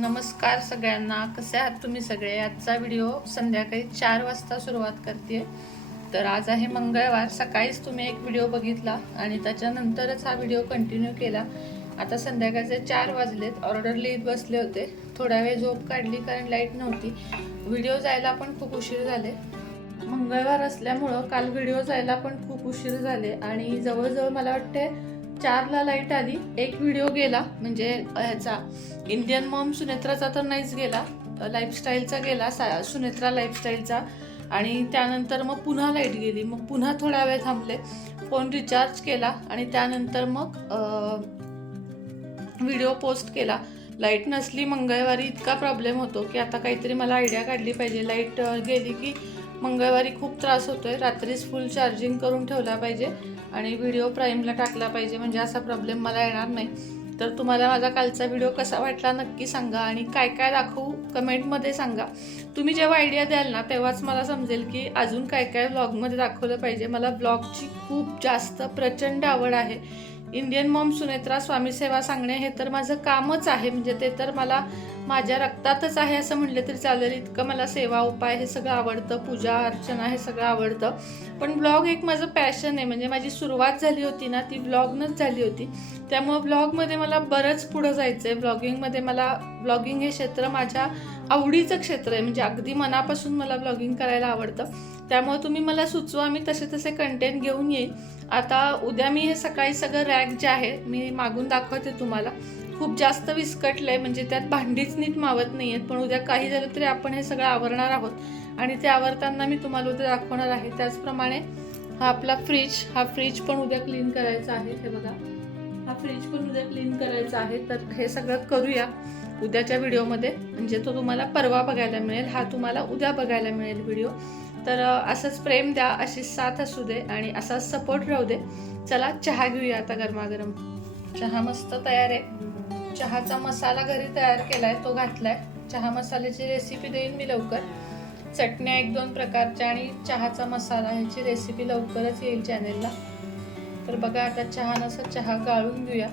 नमस्कार सगळ्यांना. कसे आहात तुम्ही सगळे? आजचा व्हिडिओ संध्याकाळी चार वाजता सुरुवात करते तर आज आहे मंगळवार. सकाळीच तुम्ही एक व्हिडिओ बघितला आणि त्याच्यानंतरच हा व्हिडिओ कंटिन्यू केला. आता संध्याकाळचे चार वाजलेत. ऑर्डर लिहित बसले होते. थोडा वेळ झोप काढली कारण लाइट नव्हती. व्हिडिओ जायला पण खूप उशीर झाले. मंगळवार असल्यामुळं काल व्हिडिओ जायला पण खूप उशीर झाले आणि जवळजवळ मला वाटते चारला लाइट आली. एक व्हिडिओ गेला म्हणजे ह्याचा इंडियन मॉम सुनेत्राचा तर नाहीच गेला लाईफस्टाईलचा गेला सा सुनेत्रा लाईफस्टाईलचा आणि त्यानंतर मग पुन्हा लाइट गेली. मग पुन्हा थोडा वेळ थांबले. फोन रिचार्ज केला आणि त्यानंतर मग व्हिडिओ पोस्ट केला. लाइट नसली मंगळवारी इतका प्रॉब्लेम होतो की आता काहीतरी मला आयडिया काढली पाहिजे. लाइट गेली की मंगळवारी खूप त्रास होतोय. रात्रीच फुल चार्जिंग करून ठेवला पाहिजे आणि व्हिडिओ प्राईमला टाकला पाहिजे. म्हणजे असा प्रॉब्लेम मला येणार नाही. तर तुम्हाला माझा कालचा व्हिडिओ कसा वाटला नक्की सांगा आणि काय काय दाखवू कमेंटमध्ये सांगा. तुम्ही जेव्हा आयडिया द्याल ना तेव्हाच मला समजेल की अजून काय काय ब्लॉगमध्ये दाखवलं पाहिजे. मला ब्लॉगची खूप जास्त प्रचंड आवड आहे. इंडियन मॉम सुनेत्रा स्वामी सेवा सांगणे हे तर माझं कामच आहे. म्हणजे ते तर मला माझ्या रक्तातच आहे असं म्हटलं तरी चालेल. इतकं मला सेवा उपाय हे सगळं आवडतं. पूजा अर्चना हे सगळं आवडतं. पण ब्लॉग एक माझं पॅशन आहे. म्हणजे माझी सुरुवात झाली होती ना ती ब्लॉगनंच झाली होती. त्यामुळं ब्लॉगमध्ये मला बरंच पुढं जायचं आहे ब्लॉगिंगमध्ये मला ब्लॉगिंग हे क्षेत्र माझ्या आवडीचं क्षेत्र आहे. म्हणजे अगदी मनापासून मला ब्लॉगिंग करायला आवडतं. त्यामुळे तुम्ही मला सुचवा मी तसे तसे कंटेंट घेऊन येईन. आता उद्या मी हे सकाळी सगळं रॅक जे आहे मी मागून दाखवते तुम्हाला. खूप जास्त विस्कटलं आहे म्हणजे त्यात भांडीच नीट मावत नाही आहेत पण उद्या काही झालं तरी आपण हे सगळं आवरणार आहोत. आणि ते आवरताना मी तुम्हाला उद्या दाखवणार आहे. त्याचप्रमाणे हा आपला फ्रीज हा फ्रीज पण उद्या क्लीन करायचा आहे. हे बघा. हा फ्रीज पण उद्या क्लीन करायचा आहे. तर हे सगळं करूया उद्याच्या व्हिडिओमध्ये म्हणजे तो तुम्हाला परवा बघायला मिळेल. हा तुम्हाला उद्या बघायला मिळेल व्हिडिओ तर असंच प्रेम द्या अशी साथ असू दे आणि असाच सपोर्ट राहू दे. चला चहा घेऊया आता गरमागरम. चहा मस्त तयार आहे. चहाचा मसाला घरी तयार केलाय तो घातलाय. चहा मसाल्याची रेसिपी देईन मी लवकर. चटण्या एक दोन प्रकारच्या आणि चहाचा मसाला ह्याची रेसिपी लवकरच येईल चॅनेलला तर बघा आता चहा असं चहा गाळून घेऊया.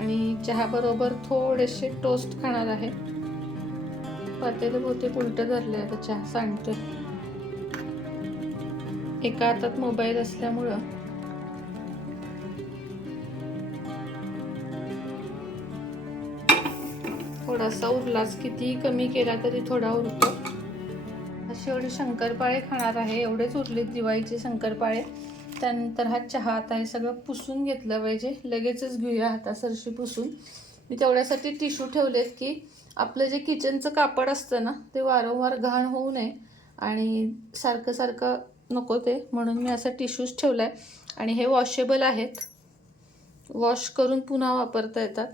आणि चहा बरोबर थोडेसे टोस्ट खाणार आहे. पातेलं बहुतेक उलट धरले आता चहा सांडतोय. एका हातात मोबाईल असल्यामुळं. थोडासा उरलाच कितीही कमी केला तरी थोडा उरतो. अशी एवढे शंकरपाळे खाणार आहे एवढेच उरलेत दिवाळीचे शंकरपाळे. त्यानंतर हा चहा आता हे सगळं पुसून घेतलं पाहिजे. लगेचच घेऊया हाता सरशी पुसून. मी तेवढ्यासाठी टिश्यू ठेवलेत की आपलं जे किचनचं कापड असतं ना ते वारंवार घाण होऊ नये. आणि सारखं सारखं नको ते म्हणून मी असा टिश्यूज ठेवला आहे आणि हे वॉशेबल आहेत. वॉश करून पुन्हा वापरता येतात.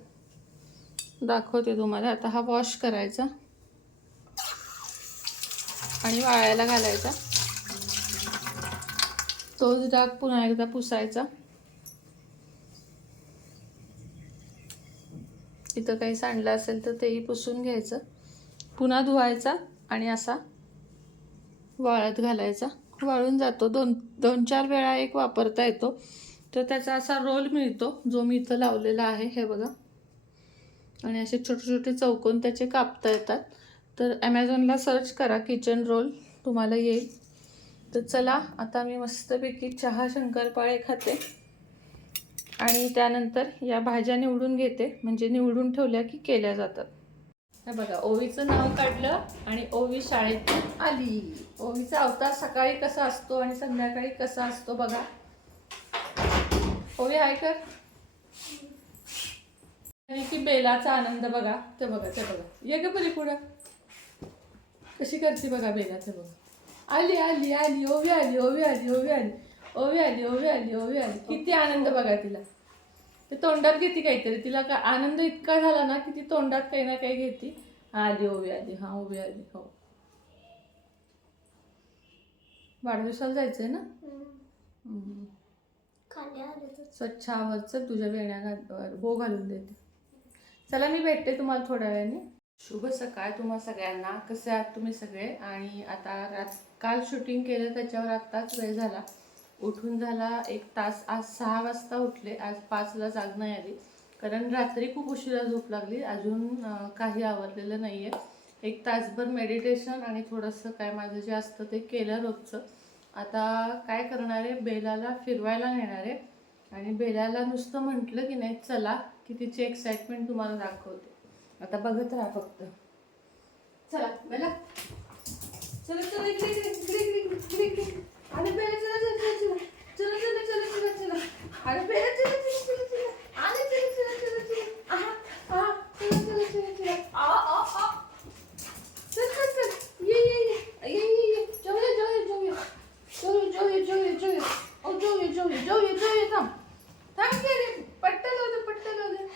दाखवते तुम्हाला. आता हा वॉश करायचा. आणि वाळायला घालायचा. तोच डाग पुन्हा एकदा पुसायचा. इथं काही सांडलं असेल तर तेही पुसून घ्यायचं. पुन्हा धुवायचा आणि असा वाळत घालायचा. वाळून जातो. दोन दोन चार वेळा एक वापरता येतो. तर त्याचा असा रोल मिळतो जो मी इथं लावलेला आहे हे बघा. आणि असे छोटे छोटे चौकोन त्याचे कापता येतात. तर ॲमेझॉनला सर्च करा किचन रोल तुम्हाला येईल. तर चला आता मी मस्तपैकी चहा शंकरपाळे खाते. आणि त्यानंतर या भाज्या निवडून घेते. म्हणजे निवडून ठेवल्या की केल्या जातात. बघा ओवीचं नाव काढलं आणि ओवी शाळेतून आली. ओवीचा अवतार सकाळी कसा असतो आणि संध्याकाळी कसा असतो बघा. ओवी हाय कर. की बेलाचा आनंद बघा. ते बघा ते बघा. ये ग परी पुढं. कशी करते बघा बेला ते बघा. आली आली आली ओवी आली ओवी आली ओवी आली. ओवी आली ओवी आली ओवी आली. किती आनंद बघा तिला. ते तोंडात घेते काहीतरी. तिला का आनंद इतका झाला ना की ती तोंडात काही ना काही घेते. आली ओवी आली हा ओवी आली हो. वाढदिवसाला जायचंय ना? हम्म. खाली आले तर. स्वच्छ आवडचं तुझ्या वेण्या घाल गो घालून देते. चला मी भेटते तुम्हाला थोड्या वेळाने. शुभ सकाळ तुम्हा सगळ्यांना. कसे आहात तुम्ही सगळे? आणि आता रात काल शूटिंग केलं त्याच्यावर आत्ताच वेळ झाला. उठून झाला एक तास. आज सहा वाजता उठले. आज पाचला जाग नाही आली. कारण रात्री खूप उशिरा झोप लागली. अजून काही आवरलेलं नाही आहे एक तासभर मेडिटेशन आणि थोडंसं काय माझं जे असतं ते केलं रोजचं. आता काय करणार? आहे बेलाला फिरवायला नेणार. आहे आणि बेलाला नुसतं म्हटलं की नाही चला की तिची एक्साइटमेंट तुम्हाला दाखवते. आता बघत राहा फक्त. चला बेला. चला चला इकडे इकडे इकडे इकडे इकडे. अरे बेले आणि बेला चला चला चला चला चला चला चला चला चला आणि बेला चला चला चला चला आणि चला चला चला चला आहा आहा चला चला चला चला आ आ आ चल चल चल ये ये ये ये ये ये जाऊया जाऊया जाऊया जाऊया जाऊया जाऊया जाऊया ओ जाऊया जाऊया जाऊया जाऊया थांब थांब की रे पट्टा लावू दे पट्टा लावू दे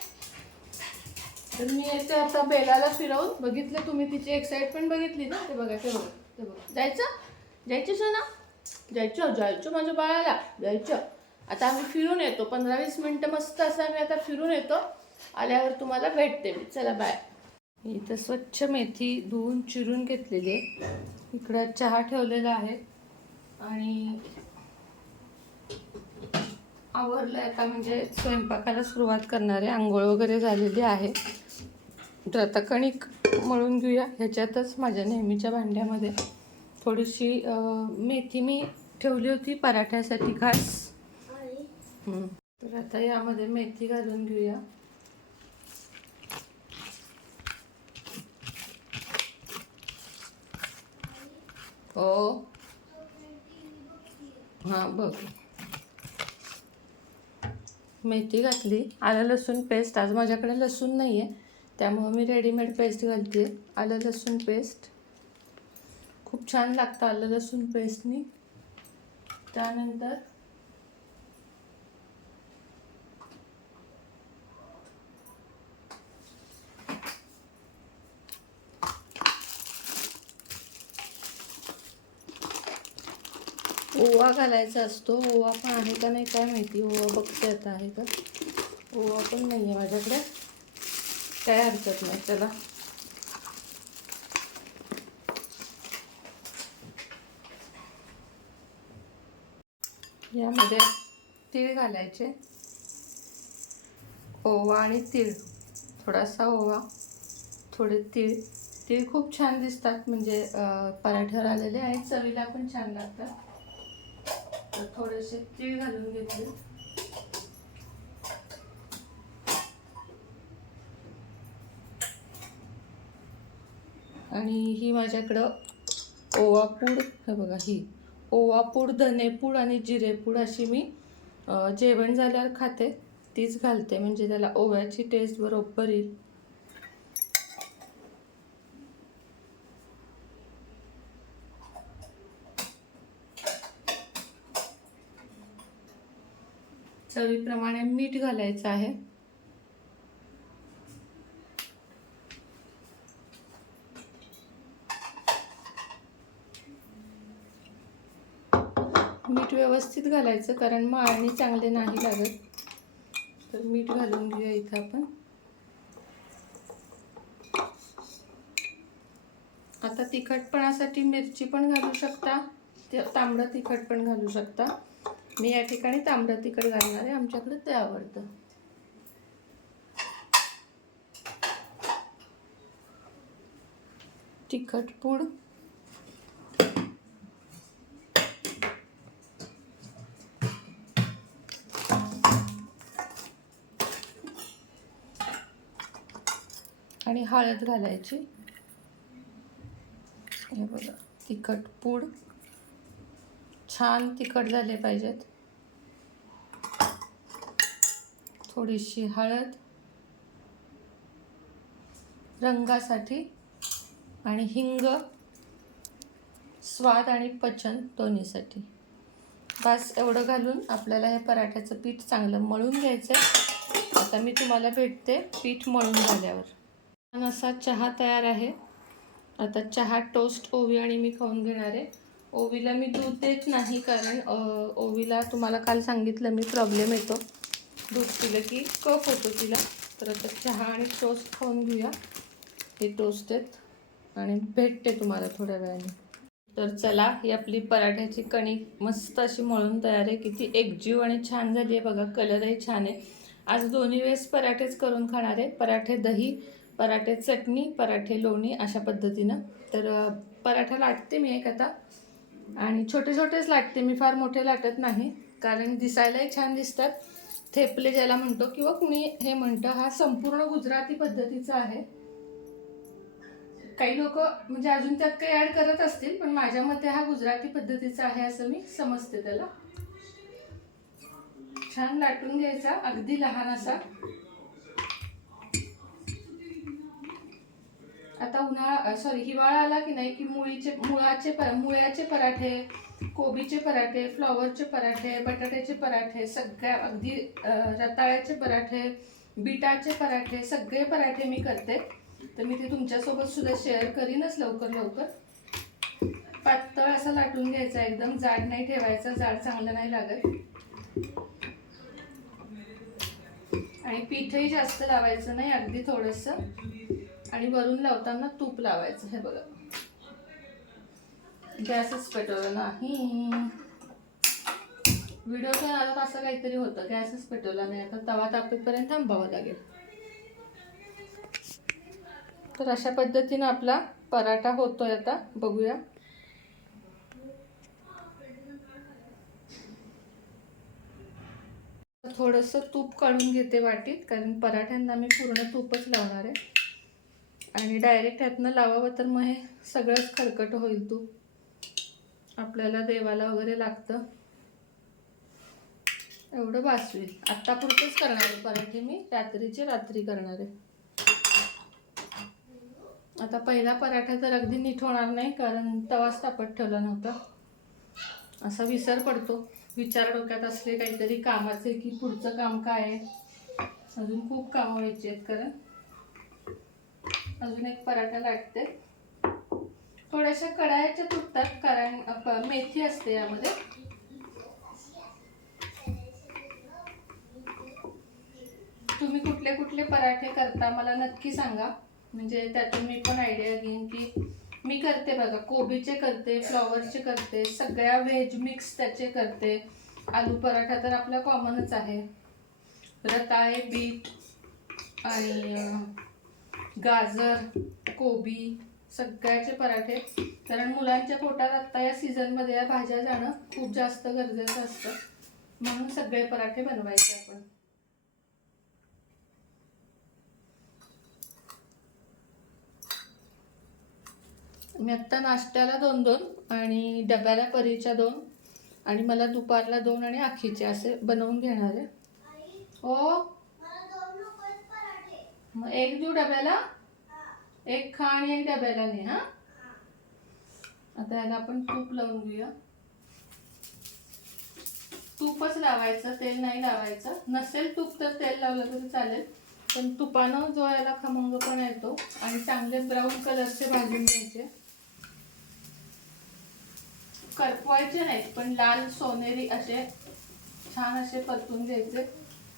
तर मी येते आता बेलाला फिरवून बघितलं तुम्ही तिची एक्साइटमेंट बघितली ना ते बघा ते बघा ते बघा जायचं जायचं सोना जायचं जायचं माझ्या बाळाला जायचं. आता आम्ही फिरून येतो पंधरा वीस मिनटं मस्त असं आम्ही आता फिरून येतो. आल्यावर तुम्हाला भेटते मी. चला बाय. इथं स्वच्छ मेथी धुवून चिरून घेतलेली आहे. इकडं चहा ठेवलेला आहे. आणि आवरलं आता म्हणजे स्वयंपाकाला सुरुवात करणार आहे. आंघोळ वगैरे झालेली आहे. तर आता कणिक मळून घेऊया. ह्याच्यातच माझ्या नेहमीच्या भांड्यामध्ये थोडीशी मेथी मी ठेवली होती पराठ्यासाठी खास. तर आता यामध्ये मेथी घालून घेऊया. हो. हां बघ. मेथी घातली. आलं लसूण पेस्ट. आज माझ्याकडे लसूण नाही आहे त्यामुळं मी रेडीमेड पेस्ट घालते आलं लसूण पेस्ट. खूप छान लागतं आलं लसूण पेस्टनी. त्यानंतर ओवा घालायचा असतो. ओवा पण आहे का नाही काय माहिती. ओवा बघते आता आहे का? ओवा पण नाही आहे माझ्याकडे. काय हरकत नाही. त्याला यामध्ये तीळ घालायचे. ओवा आणि तीळ. थोडासा ओवा थोडे तीळ. तीळ खूप छान दिसतात म्हणजे पराठ्यावर आलेले आणि चवीला पण छान लागतात. तर थोडेसे तीळ घालून घेतले. आणि ही माझ्याकडं ओवा पूड. हे बघा ही. ओवापूड धनेपूड आणि जिरेपूड अशी मी जेवण झाल्यावर खाते. तीच घालते म्हणजे त्याला ओव्याची टेस्ट बरोबर येईल. चवीप्रमाणे मीठ घालायचं आहे. मीठ व्यवस्थित घालायचं कारण माळणी चांगले नाही लागत. तर मीठ घालून घेऊया इथं आपण. आता तिखटपणासाठी मिरची पण घालू शकता. ते तांबडं तिखट पण घालू शकता. मी या ठिकाणी तांबडं तिखट घालणार आहे आमच्याकडे ते आवडतं. तिखट पूड. आणि हळद घालायची. हे बघा तिखट पूड. छान तिखट झाले पाहिजेत. थोडीशी हळद. रंगासाठी आणि हिंग स्वाद आणि पचन दोन्हीसाठी. बस एवढं घालून आपल्याला हे पराठ्याचं पीठ चांगलं मळून घ्यायचं आहे आता मी तुम्हाला भेटते पीठ मळून झाल्यावर. छान असा चहा तयार आहे. आता चहा टोस्ट ओवी आणि मी खाऊन घेणार आहे. ओवीला मी दूध देत नाही कारण ओवीला तुम्हाला काल सांगितलं मी प्रॉब्लेम येतो. दूध पिलं की कफ होतो तिला. तर आता चहा आणि टोस्ट खाऊन घेऊया. हे टोस्ट आहेत आणि भेटते तुम्हाला थोड्या वेळाने. तर चला ही आपली पराठ्याची कणिक मस्त अशी मळून तयार आहे. किती एकजीव आणि छान झाली आहे बघा. कलरही छान आहे. आज दोन्ही वेळेस पराठेच करून खाणार आहे. पराठे दही पराठे चटणी पराठे लोणी अशा पद्धतीनं. तर पराठा लाटते मी एक आता. आणि छोटे छोटेच लाटते मी फार मोठे लाटत नाही. कारण दिसायलाही छान दिसतात. थेपले ज्याला म्हणतो किंवा कुणी हे म्हणतं हा संपूर्ण गुजराती पद्धतीचा आहे. काही लोक म्हणजे अजून त्यात काही ॲड करत असतील पण माझ्या मते हा गुजराती पद्धतीचा आहे असं मी समजते त्याला. छान लाटून घ्यायचा अगदी लहान असा. आता उन्हाळा सॉरी हिवाळा आला की नाही की मुळीचे मुळाचे पर मुळ्याचे पराठे कोबीचे पराठे फ्लॉवरचे पराठे बटाट्याचे पराठे सगळ्या अगदी रताळ्याचे पराठे बिटाचे पराठे सगळे पराठे मी करते. तर मी ते तुमच्यासोबत सुद्धा शेअर करीनच लवकर लवकर. पातळ असा लाटून घ्यायचा एकदम जाड नाही ठेवायचा जाड चांगलं नाही लागत. आणि पीठही जास्त लावायचं नाही अगदी थोडंसं. आणि वरून लावताना तूप लावायचं हे बघा. गॅसच पेटवला नाही. व्हिडिओच्या नादात असं काहीतरी होतं. गॅसच पेटवला नाही. आता तवा तापेपर्यंत थांबावं लागेल. तर अशा पद्धतीनं आपला पराठा होतोय आता. बघूया. थोडंसं तूप काढून घेते वाटीत कारण पराठ्यांना मी पूर्ण तूपच लावणार आहे. आणि डायरेक्ट ह्यातनं लावावं तर मग हे सगळंच खरकट होईल तू. आपल्याला देवाला वगैरे लागतं. एवढं बास आत्तापुरतंच करणार आहे पराठे मी रात्रीचे रात्री करणार आहे. आता पहिला पराठा तर अगदी नीट होणार नाही कारण तवाच तापत ठेवला नव्हता. असा विसर पडतो. विचार डोक्यात असले काहीतरी कामाचे की पुढचं काम काय आहे. अजून खूप कामं व्हायची आहेत कारण अजून एक पराठा लाटते. थोड्याशा कडायाच्या तुटतात कारण मेथी असते यामध्ये. तुम्ही कुठले कुठले पराठे करता मला नक्की सांगा. म्हणजे त्यातून मी पण आयडिया घेईन की मी करते बघा. कोबीचे करते फ्लॉवरचे करते सगळ्या व्हेज मिक्स त्याचे करते. आलू पराठा तर आपला कॉमनच आहे. रताळे बीट आणि गाजर कोबी सगळ्याचे पराठे. कारण मुलांच्या पोटात आत्ता या सीझनमध्ये या भाज्या जाणं खूप जास्त गरजेचं असतं. म्हणून सगळे पराठे बनवायचे आपण. मी आत्ता नाश्त्याला दोन दोन आणि डब्याला परीच्या दोन आणि मला दुपारला दोन आणि आखीचे असे बनवून घेणार आहे. हो? मग एक देऊ डब्याला? एक खा आणि एक डब्याला नाही हा? आता याला आपण तूप लावून घेऊया. तूपच लावायचं तेल नाही लावायचं. नसेल तूप तर तेल लावलं तरी चालेल. पण तुपानं जो याला खमंगपणा येतो आणि चांगले ब्राऊन कलरचे भाजून घ्यायचे. करपवायचे नाहीत पण लाल सोनेरी असे छान असे परतून घ्यायचे.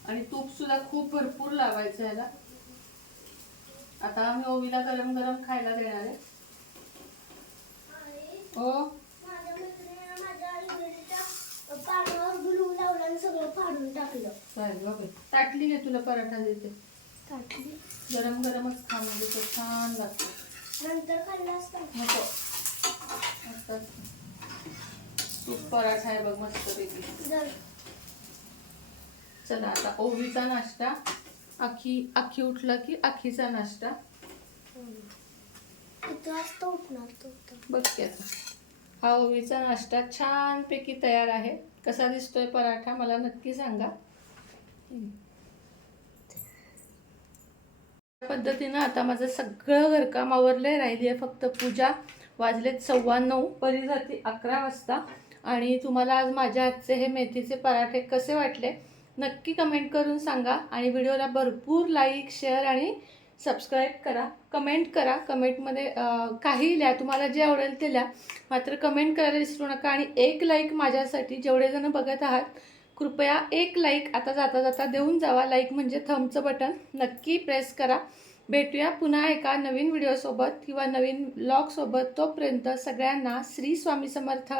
आणि तूप सुद्धा खूप भरपूर लावायचं याला. आता आम्ही ओवीला गरम गरम खायला देणार आहे. हो? ताटली घे तुला पराठा देते. गरम गरमच खा म्हणजे तो छान लागतो. नंतर खाल्लं असतं. नको. तूप पराठा आहे बघ मस्तपैकी. जर चला आता ओवीचा नाश्ता. आखी आखी उठला की आखीचा नाश्ता. किती वाजता उठणार तो तर? बघ की आता. हा ओवीचा नाश्ता छानपैकी तयार आहे. कसा दिसतोय पराठा मला नक्की सांगा. या पद्धतीनं आता माझं सगळं घरकाम आवरलंय. राहिली आहे फक्त पूजा. वाजलेत सव्वा नऊ परी जाती अकरा वाजता. आणि तुम्हाला आज माझ्या हातचे हे मेथीचे पराठे कसे वाटले? नक्की कमेंट करून सांगा आणि व्हिडिओला भरपूर लाईक शेअर आणि सबस्क्राईब करा. कमेंट करा. कमेंटमध्ये काही लिहा. तुम्हाला जे आवडेल ते लिहा. मात्र कमेंट करायला विसरू नका आणि एक लाईक माझ्यासाठी जेवढे जण बघत आहात कृपया एक लाईक आता जाता जाता देऊन जावा. लाईक म्हणजे थम्बचं बटन. नक्की प्रेस करा. भेटूया पुन्हा एका नवीन व्हिडिओसोबत किंवा नवीन ब्लॉगसोबत. तोपर्यंत सगळ्यांना श्री स्वामी समर्थ.